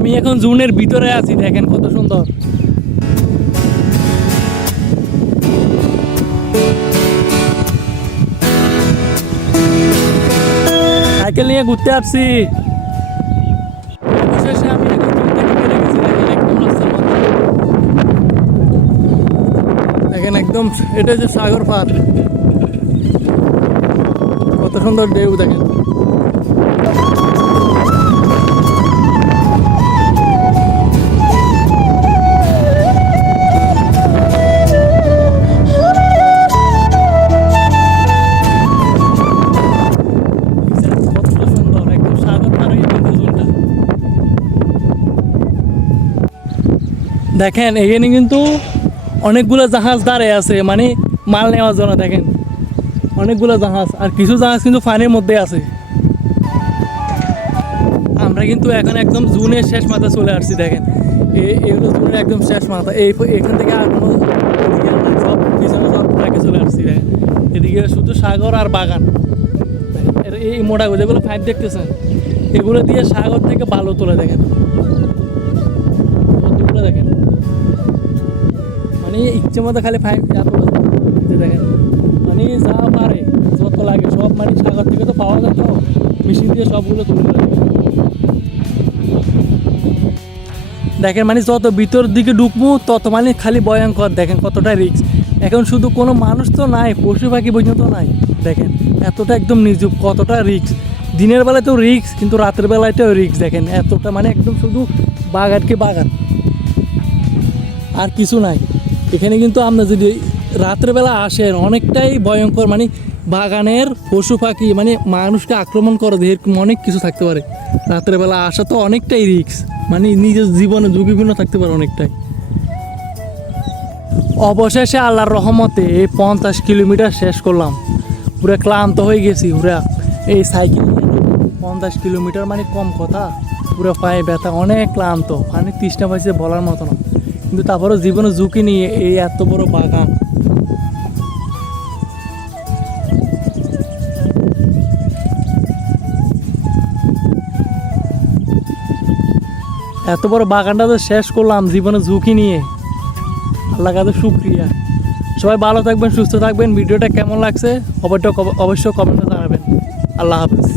আমি এখন জুনের ভিতরে আছি, দেখেন কত সুন্দর। সাইকেল নিয়ে ঘুরতে আসছি। অবশেষে আমি এখন জুন থেকে বেড়ে গেছি, দেখেন একদম রাস্তার মাথা। দেখেন একদম এটা হচ্ছে সাগর পার, কত সুন্দর ঢেউ দেখেন। দেখেন এখানে কিন্তু অনেকগুলো জাহাজ দাঁড়িয়ে আছে, মানে মাল নেওয়ার জন্য। দেখেন অনেকগুলো জাহাজ, আর কিছু জাহাজ কিন্তু পানির মধ্যে আছে। আমরা কিন্তু এখন একদম জুনের শেষ মাথা চলে আসছি। দেখেন এগুলো জুনের একদম শেষ মাথা, এখান থেকে আর কোনো সব পিছনে সব ট্রাকে চলে আসছি। দেখেন এদিকে শুধু সাগর আর বাগান। এই মোটাগুলো যেগুলো ফাইট দেখতেছেন, এগুলো দিয়ে সাগর থেকে বালু তোলে। দেখেন কতগুলো, দেখেন মানে ইচ্ছে মতো খালি ফাইট দেখেন, মানে যা পারে যত লাগে সব, মানে সাগর থেকে তো পাওয়া যায়, তো মেশিন দিয়ে সবগুলো তুলে দেয়। দেখেন মানে যত ভিতর দিকে ঢুকবো তত মানে খালি ভয়ঙ্কর। দেখেন কতটা রিস্ক, এখন শুধু কোনো মানুষ তো নাই, পশু পাখি পর্যন্ত নাই। দেখেন এতটা একদম নির্জীব, কতটা রিস্ক। দিনের বেলাতেও রিস্ক, কিন্তু রাতের বেলাতেও রিস্ক। দেখেন এতটা মানে একদম শুধু বাগান কি বাগান, আর কিছু নাই এখানে। কিন্তু আপনার যদি রাতের বেলা আসেন অনেকটাই ভয়ঙ্কর, মানে বাগানের পশু পাখি মানে মানুষকে আক্রমণ করে, এরকম অনেক কিছু থাকতে পারে। রাতের বেলা আসা তো অনেকটাই রিস্ক, মানে নিজের জীবনে ঝুঁকিপূর্ণ থাকতে পারে অনেকটাই। অবশেষে আল্লাহর রহমতে এই 50 কিলোমিটার শেষ করলাম, পুরো ক্লান্ত হয়ে গেছি। পুরা এই সাইকেল 50 কিলোমিটার মানে কম কথা, পুরো পায়ে ব্যথা, অনেক ক্লান্ত, মানে তৃষ্ণা পাইছে বলার মতো না। কিন্তু তারপরেও জীবনে ঝুঁকি নিয়ে এই এত বড় বাগান, এত বড় বাগানটা তো শেষ করলাম জীবনে ঝুঁকি নিয়ে। আল্লাহ কাছে শুকরিয়া। সবাই ভালো থাকবেন, সুস্থ থাকবেন। ভিডিওটা কেমন লাগছে অবশ্যই কমেন্টে জানাবেন। আল্লাহ হাফেজ।